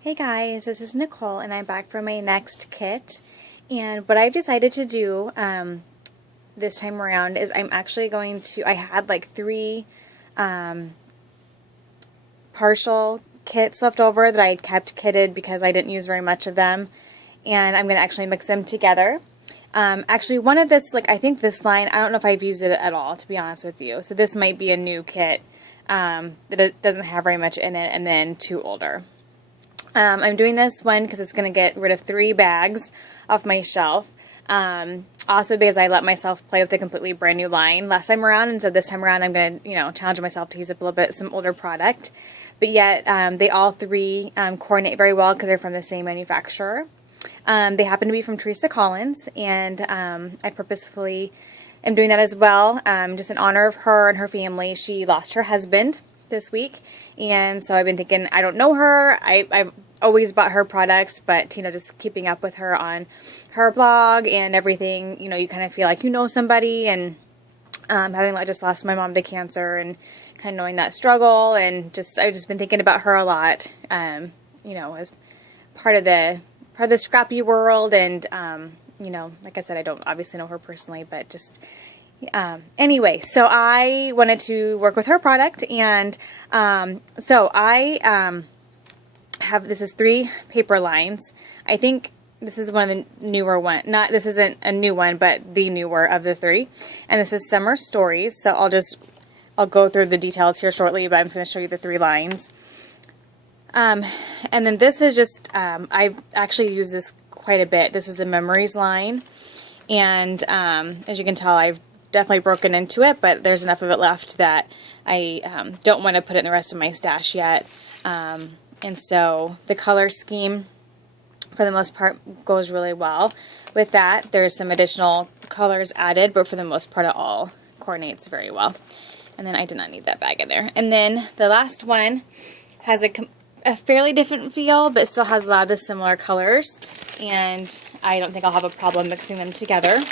Hey guys, this is Nicole and I'm back for my next kit. And what I've decided to do this time around is I'm actually going to, I had like three partial kits left over that I had kept kitted because I didn't use very much of them. And I'm going to actually mix them together. Actually, one of this, like I think this line, I don't know if I've used it at all, to be honest with you. So this might be a new kit that it doesn't have very much in it, and then two older. I'm doing this one because it's going to get rid of 3 bags off my shelf. Also because I let myself play with a completely brand new line last time around, and so this time around I'm going to, challenge myself to use up a little bit some older product. But yet they all 3 coordinate very well because they're from the same manufacturer. They happen to be from Teresa and I purposefully am doing that as well, just in honor of her and her family. She lost her husband this week, and so I've been thinking, I don't know her, I've always bought her products, but just keeping up with her on her blog and everything, you kind of feel like somebody, and having just lost my mom to cancer and kind of knowing that struggle, and I've just been thinking about her a lot, as part of the scrappy world, and like I said, I don't obviously know her personally, but just anyway, so I wanted to work with her product, and so I have, this is 3 paper lines. I think this is one of the newer one. This isn't a new one, but the newer of the 3. And this is Summer Stories. So I'll go through the details here shortly, but I'm just going to show you the 3 lines. And then this is just, I've actually used this quite a bit. This is the Memories line. And as you can tell, I've definitely broken into it, but there's enough of it left that I don't want to put it in the rest of my stash yet. And so the color scheme, for the most part, goes really well with that. There's some additional colors added, but for the most part, it all coordinates very well. And then I did not need that bag in there. And then the last one has a fairly different feel, but still has a lot of the similar colors. And I don't think I'll have a problem mixing them together.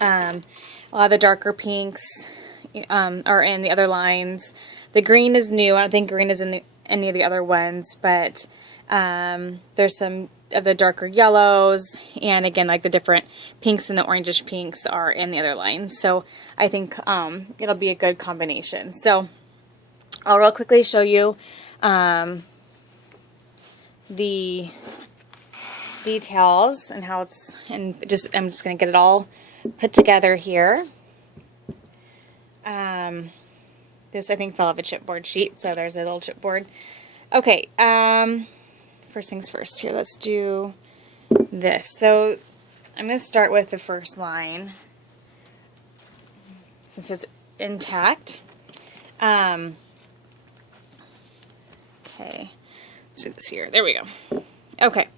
A lot of the darker pinks are in the other lines. The green is new. I don't think green is in any of the other ones, but there's some of the darker yellows, and again, like the different pinks and the orangish pinks are in the other lines. So I think it'll be a good combination. So I'll real quickly show you the details and how it's, and I'm just going to get it all put together here. This, I think, fell off a chipboard sheet, so there's a little chipboard. Okay, first things first here, let's do this. So I'm going to start with the first line, since it's intact. Okay, let's do this here. There we go. Okay,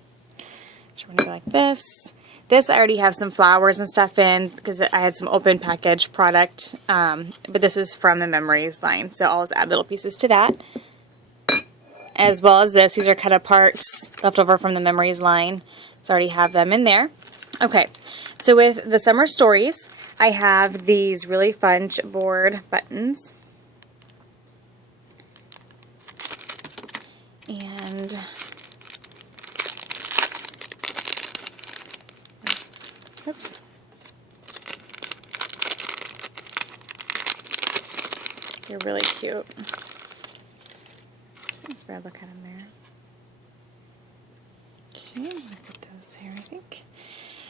so we're going to go like this. This I already have some flowers and stuff in because I had some open package product, but this is from the Memories line, so I'll just add little pieces to that. As well as this, these are cut aparts left over from the Memories line, so I already have them in there. Okay, so with the Summer Stories, I have these really fun chipboard buttons. And oops. They're really cute. Let's grab a look at them there. Okay, I'm going to put those there, I think.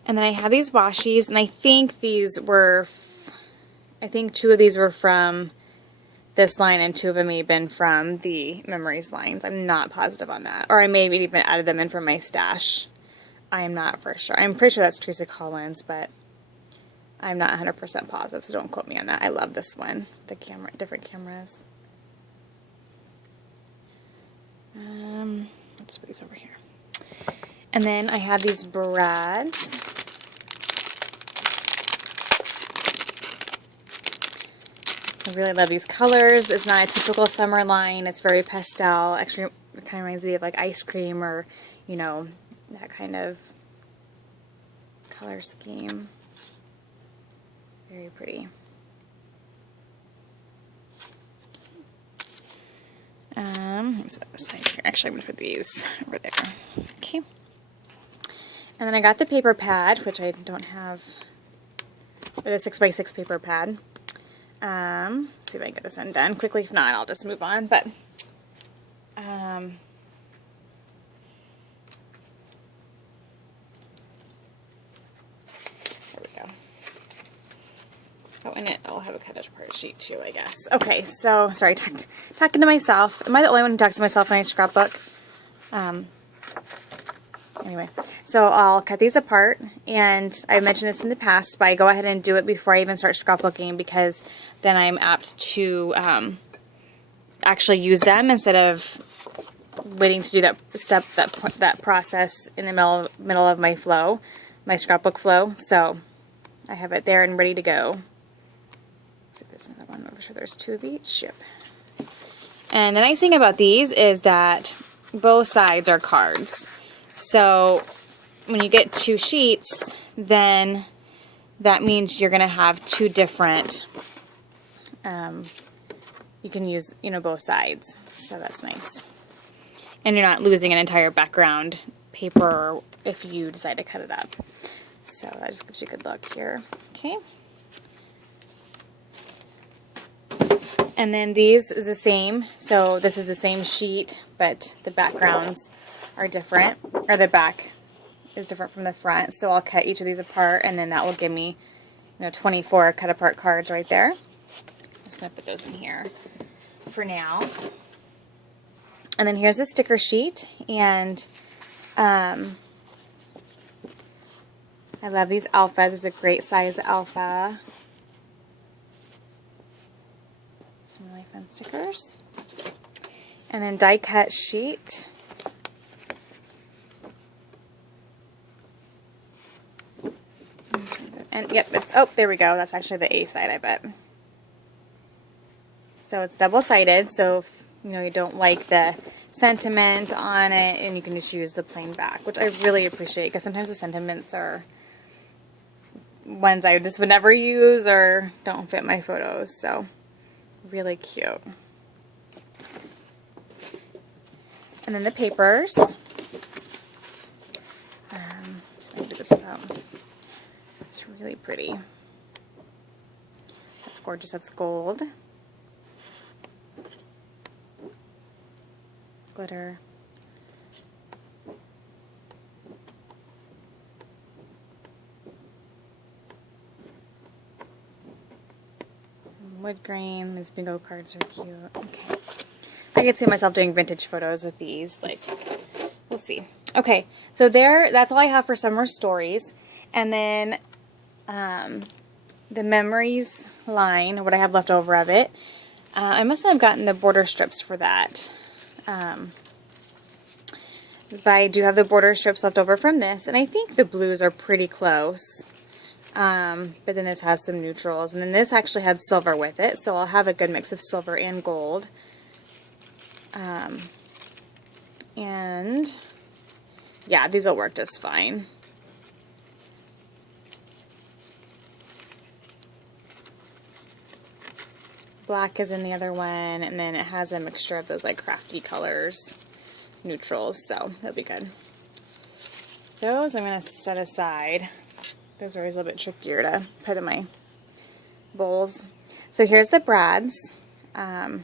And then I have these washies, and I think these were, I think 2 of these were from this line, and 2 of them may have been from the Memories lines. I'm not positive on that. Or I may have even added them in from my stash. I am not for sure. I'm pretty sure that's Teresa, but I'm not 100% positive, so don't quote me on that. I love this one, the camera, different cameras. I'll just put these over here. And then I have these brads. I really love these colors. It's not a typical summer line. It's very pastel. Actually, it kind of reminds me of like ice cream, or, that kind of color scheme. Very pretty. Let me set this side here. Actually, I'm going to put these over there. Okay. And then I got the paper pad, which I don't have, but a 6x6 paper pad. Let's see if I can get this undone quickly. If not, I'll just move on. But there we go. Oh, and I'll have a cut apart sheet too, I guess. Okay, so sorry, talking to myself. Am I the only one who talks to myself when I scrapbook? Anyway, so I'll cut these apart, and I mentioned this in the past, but I go ahead and do it before I even start scrapbooking because then I'm apt to actually use them instead of waiting to do that step, that process in the middle of my flow, my scrapbook flow. So I have it there and ready to go. Let's see if there's another one. I'm sure there's 2 of each. Yep. And the nice thing about these is that both sides are cards. So when you get 2 sheets, then that means you're going to have 2 different, you can use, you know, both sides. So that's nice. And you're not losing an entire background paper if you decide to cut it up. So that just gives you a good look here. Okay. And then these is the same. So this is the same sheet, but the backgrounds are different, or the back is different from the front. So I'll cut each of these apart, and then that will give me, 24 cut apart cards right there. I'm just gonna put those in here for now. And then here's the sticker sheet, and I love these alphas. It's a great size alpha. Some really fun stickers. And then die cut sheet. And yep, oh, there we go. That's actually the A side, I bet. So it's double-sided, so if you don't like the sentiment on it, and you can just use the plain back, which I really appreciate, because sometimes the sentiments are ones I just would never use or don't fit my photos. So really cute. And then the papers. Let's see if I can do this without. It's really pretty. That's gorgeous. That's gold. Glitter. Wood grain. These bingo cards are cute. Okay. I could see myself doing vintage photos with these. Like, we'll see. Okay, so that's all I have for Summer Stories. And then the Memories line, what I have left over of it. I must have gotten the border strips for that. But I do have the border strips left over from this, and I think the blues are pretty close. But then this has some neutrals, and then this actually had silver with it, so I'll have a good mix of silver and gold. And yeah, these will work just fine. Black is in the other one, and then it has a mixture of those like crafty colors, neutrals, so that'll be good. Those I'm going to set aside. Those are always a little bit trickier to put in my bowls. So here's the brads. Let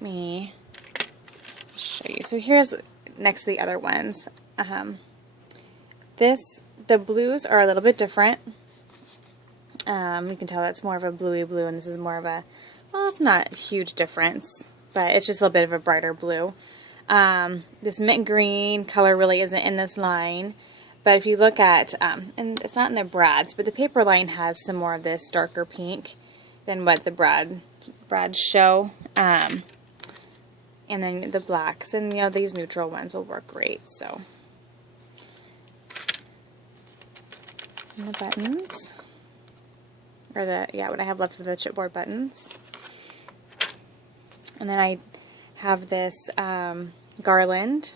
me show you. So here's next to the other ones. The blues are a little bit different. You can tell that's more of a bluey blue, and this is more of a, well, it's not a huge difference, but it's just a little bit of a brighter blue. This mint green color really isn't in this line, but if you look at, and it's not in the brads, but the paper line has some more of this darker pink than what the brads show. And then the blacks, and these neutral ones will work great. So, and the buttons. Or what I have left of the chipboard buttons. And then I have this garland,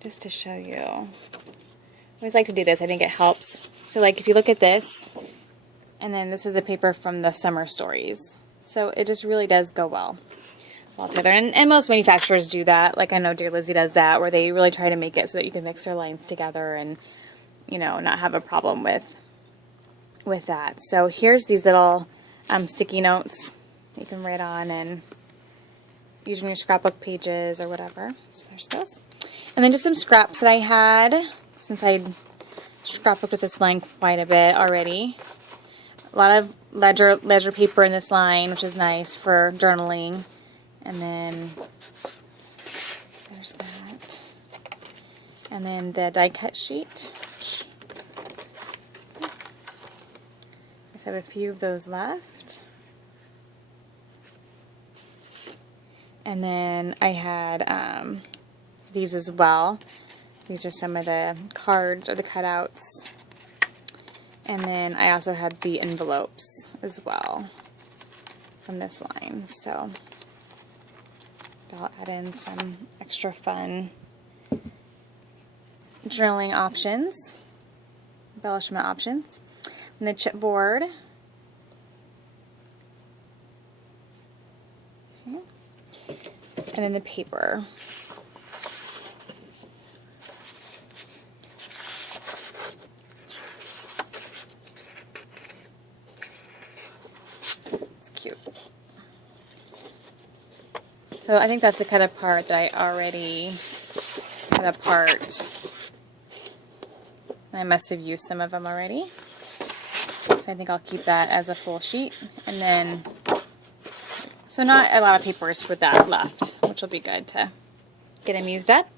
just to show you. I always like to do this. I think it helps. So like if you look at this, and then this is the paper from the Summer Stories. So it just really does go well together. And most manufacturers do that. Like I know Dear Lizzy does that, where they really try to make it so that you can mix their lines together and, you know, not have a problem with that. So here's these little sticky notes you can write on and use in your scrapbook pages or whatever. So there's those. And then just some scraps that I had, since I scrapbooked with this line quite a bit already. A lot of ledger paper in this line, which is nice for journaling. And then, so there's that. And then the die cut sheet. I just have a few of those left. And then I had these as well. These are some of the cards or the cutouts. And then I also had the envelopes as well from this line. So I'll add in some extra fun journaling options, embellishment options. And the chipboard. Okay. And then the paper. It's cute. So I think that's the cut apart that I already cut apart. And I must have used some of them already. So I think I'll keep that as a full sheet. And then, so not a lot of papers with that left, which will be good to get them used up.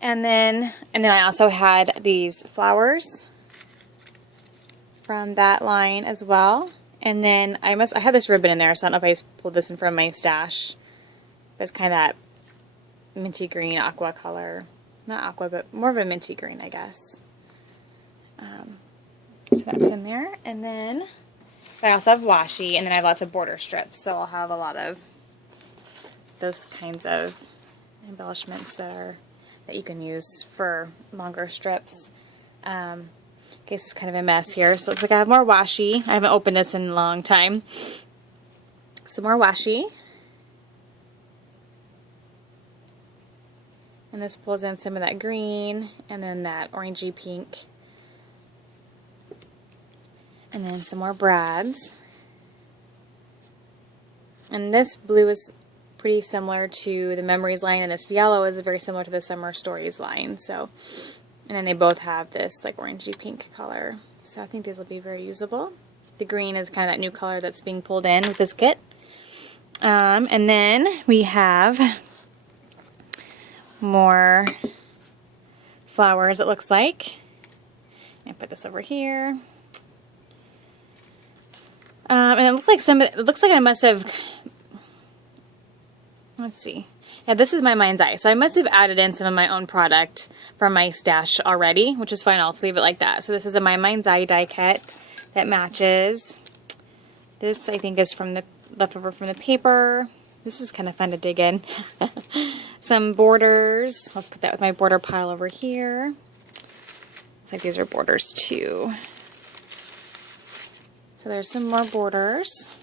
And then I also had these flowers from that line as well. And then I had this ribbon in there, so I don't know if I pulled this in from my stash. It's kind of that minty green aqua color. Not aqua, but more of a minty green, I guess. So that's in there. And then I also have washi, and then I have lots of border strips. So I'll have a lot of those kinds of embellishments that you can use for longer strips. Okay, this is kind of a mess here. So it looks like I have more washi. I haven't opened this in a long time. Some more washi. And this pulls in some of that green and then that orangey pink. And then some more brads. And this blue is pretty similar to the Memories line, and this yellow is very similar to the Summer Stories line. So, and then they both have this like orangey pink color. So I think these will be very usable. The green is kind of that new color that's being pulled in with this kit. And then we have more flowers, it looks like. I put this over here. And it looks like I must have, let's see. Yeah, this is my mind's eye. So I must have added in some of my own product from my stash already, which is fine. I'll just leave it like that. So this is a my mind's eye die cut that matches. This I think is from the leftover from the paper. This is kind of fun to dig in. Some borders. Let's put that with my border pile over here. Looks like these are borders too. So there's some more borders.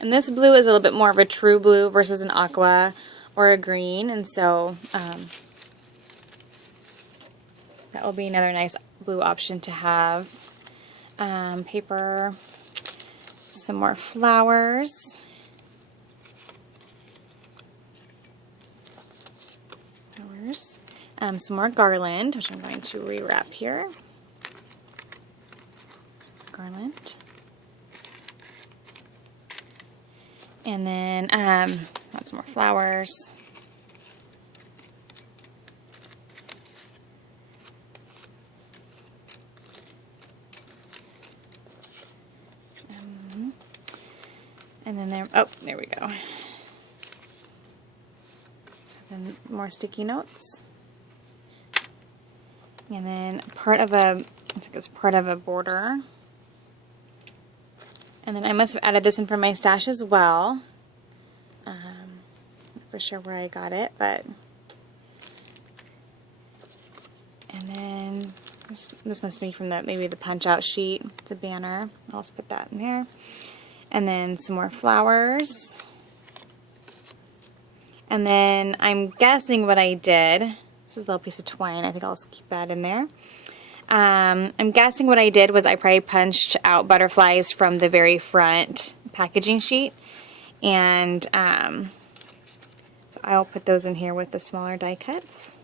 And this blue is a little bit more of a true blue versus an aqua or a green. And so that will be another nice blue option to have. Paper. Some more flowers. Some more garland, which I'm going to rewrap here. Garland. And then lots more flowers. And then there we go. So then more sticky notes. And then I think it's part of a border. And then I must have added this in from my stash as well. Not for sure where I got it, but. And then This must be from maybe the punch out sheet. It's a banner. I'll just put that in there. And then some more flowers. And then I'm guessing what I did, this is a little piece of twine, I think I'll just keep that in there. I'm guessing what I did was I probably punched out butterflies from the very front packaging sheet. And so I'll put those in here with the smaller die cuts.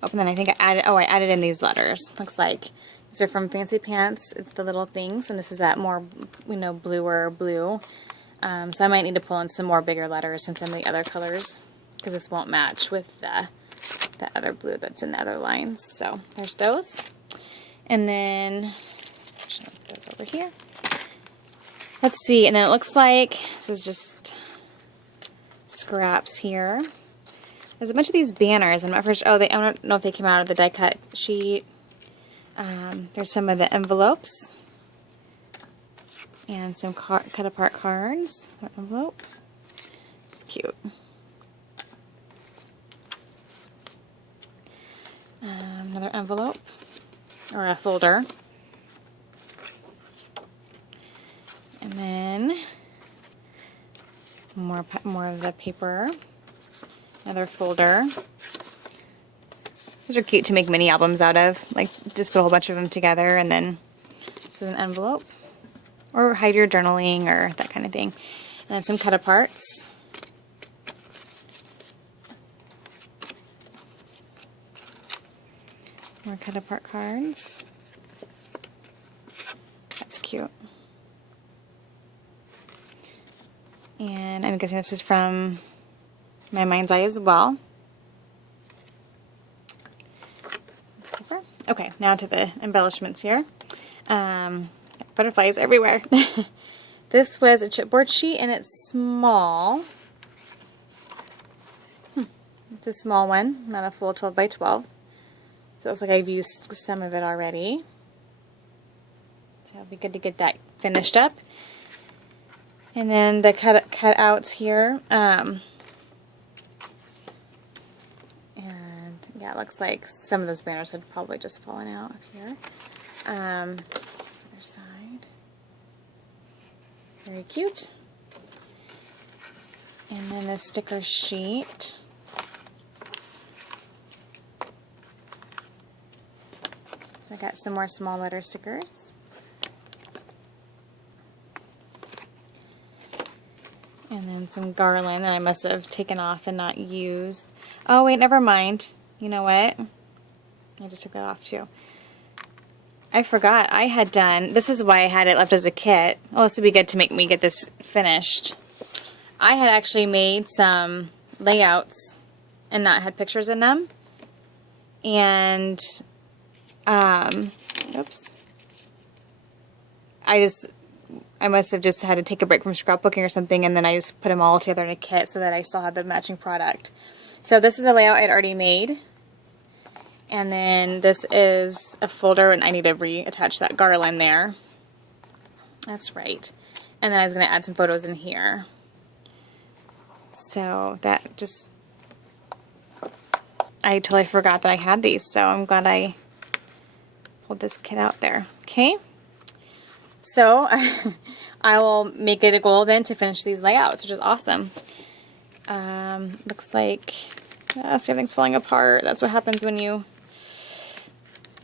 Oh, and then I think I added in these letters. Looks like these are from Fancy Pants. It's the little things, and this is that more, bluer blue. So I might need to pull in some more bigger letters in some of the other colors because this won't match with the other blue that's in the other lines. So there's those. And then, actually, I'll put those over here. Let's see, and then it looks like, this is just scraps here. There's a bunch of these banners. I'm not for sure, I don't know if they came out of the die cut sheet. There's some of the envelopes. And some cut apart cards. Envelope. It's cute. Another envelope or a folder. And then more of the paper. Another folder. These are cute to make mini albums out of. Like just put a whole bunch of them together and then this is an envelope. Or hide your journaling or that kind of thing. And then some cut aparts. More cut apart cards. That's cute. And I'm guessing this is from My Mind's Eye as well. Okay, now to the embellishments here. Butterflies everywhere. This was a chipboard sheet and it's small. It's a small one, not a full 12 by 12. So it looks like I've used some of it already. So it'll be good to get that finished up. And then the cutouts here. And yeah, it looks like some of those banners had probably just fallen out up here. Other side. Very cute. And then the sticker sheet. So I got some more small letter stickers. And then some garland that I must have taken off and not used. Oh wait, never mind. You know what? I just took that off too. I forgot I had done, this is why I had it left as a kit. Oh, this would be good to make me get this finished. I had actually made some layouts and not had pictures in them. And, oops. I must have just had to take a break from scrapbooking or something, and then I just put them all together in a kit so that I still had the matching product. So this is a layout I'd already made. And then this is a folder, and I need to reattach that garland there. That's right. And then I was going to add some photos in here. So that just, I totally forgot that I had these, so I'm glad I pulled this kit out there. Okay. So I will make it a goal then to finish these layouts, which is awesome. Looks like, see, everything's falling apart. That's what happens when you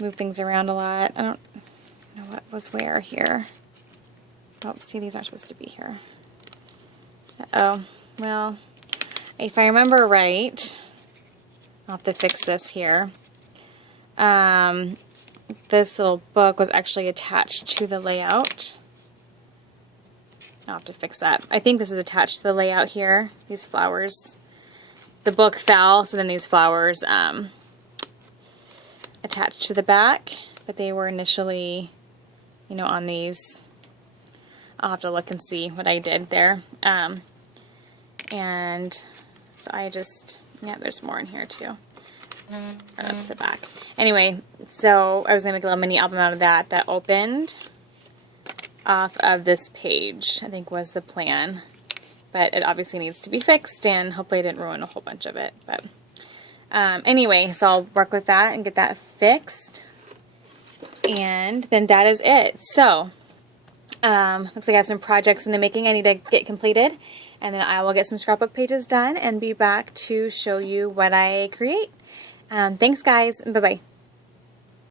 move things around a lot. I don't know what was where here. Oh, see, these aren't supposed to be here. Uh-oh. Well, if I remember right, I'll have to fix this here. This little book was actually attached to the layout. I'll have to fix that. I think this is attached to the layout here. These flowers. The book fell, so then these flowers attached to the back, but they were initially, you know, on these. I'll have to look and see what I did there. And so I just, yeah, there's more in here too. Right up the back. Anyway, so I was going to make a little mini album out of that opened off of this page, I think was the plan. But it obviously needs to be fixed, and hopefully I didn't ruin a whole bunch of it. But Anyway, so I'll work with that and get that fixed. And then that is it. So, looks like I have some projects in the making I need to get completed. And then I will get some scrapbook pages done and be back to show you what I create. Thanks, guys. Bye-bye.